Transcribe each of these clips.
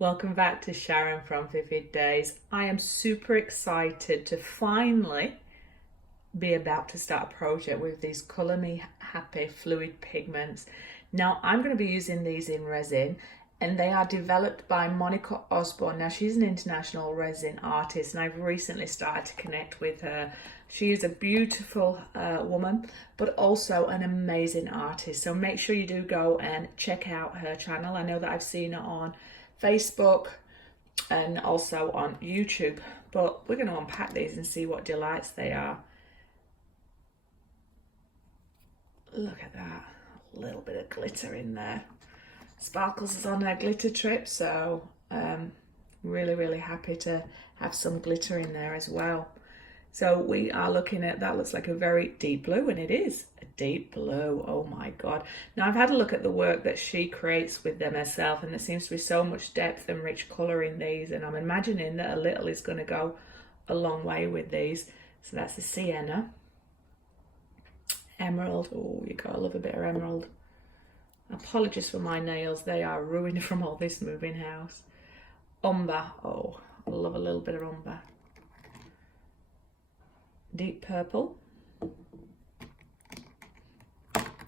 Welcome back to Sharon from Vivid Days. I am super excited to finally be about to start a project with these Colour Me Happy fluid pigments. Now I'm going to be using these in resin, and they are developed by Monica Osborne. Now she's an international resin artist and I've recently started to connect with her. She is a beautiful woman, but also an amazing artist. So make sure you do go and check out her channel. I know that I've seen her on Facebook and also on YouTube, but we're going to unpack these and see what delights they are. Look at that, a little bit of glitter in there. Sparkles is on her glitter trip, so really happy to have some glitter in there as well. So we are looking at, that looks like a very deep blue, and it is a deep blue. Oh my God. Now I've had a look at the work that she creates with them herself, and there seems to be so much depth and rich colour in these, and I'm imagining that a little is going to go a long way with these. So that's the sienna. Emerald, oh, you gotta love a bit of emerald. Apologies for my nails, they are ruined from all this moving house. Umber, oh, I love a little bit of umber. Deep purple.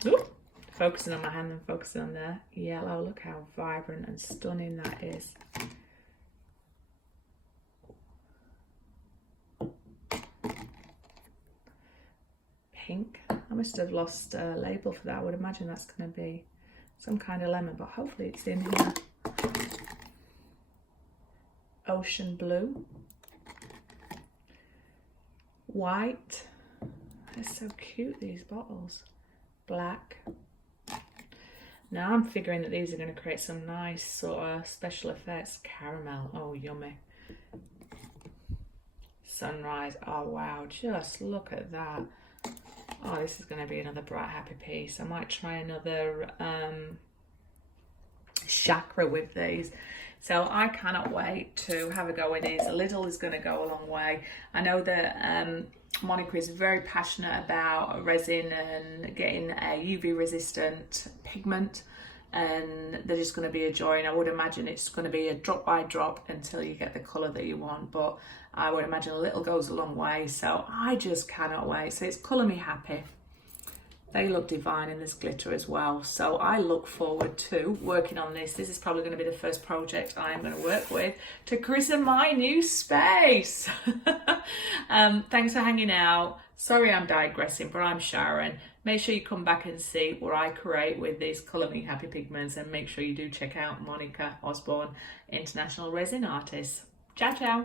Ooh, focusing on my hand and focusing on the yellow. Look how vibrant and stunning that is. Pink. I must have lost a label for that. I would imagine that's going to be some kind of lemon, but hopefully it's in here. Ocean blue. White. They're so cute, these bottles. Black. Now I'm figuring that these are going to create some nice sort of special effects. Caramel. Oh, yummy. Sunrise. Oh, wow. Just look at that. Oh, this is going to be another bright, happy piece. I might try another chakra with these. So I cannot wait to have a go with these. A little is going to go a long way. I know that Monica is very passionate about resin and getting a UV resistant pigment, and they're just going to be a joy. And I would imagine it's going to be a drop by drop until you get the colour that you want, but I would imagine a little goes a long way. So I just cannot wait. So it's Colour Me Happy. They look divine in this glitter as well. So I look forward to working on this. This is probably going to be the first project I'm going to work with to christen my new space. Thanks for hanging out. Sorry I'm digressing, but I'm Sharon. Make sure you come back and see what I create with these Colour Me Happy pigments, and make sure you do check out Monica Osborne, International Resin Artist. Ciao, ciao.